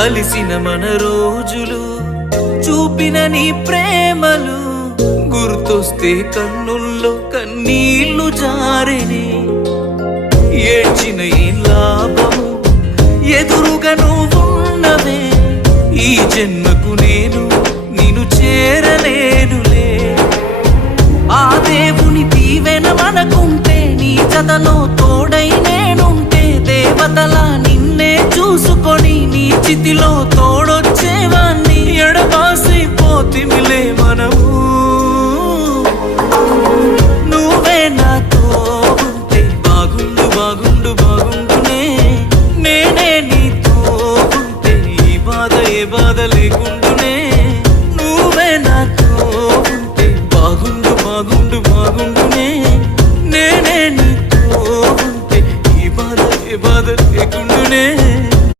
కలిసిన మన రోజులు చూపిన నీ ప్రేమలు గుర్తొస్తే కన్నుల్లో కన్నీళ్లు జారెనే ఏడ్చిన ఈ లాభము ఎదురుగా నువ్వున్నవే ఈ జన్మకు నేను నిన్ను చేరలేనులే ఆ దేవుని దీవెన మనకుంటే నీ జతలో తోడై నేనుంటే దేవతలా నిన్నే చూసుకొని నీ చితిలో తోడొచ్చేవాణ్ణి ఎడబాసి పోతిమిలే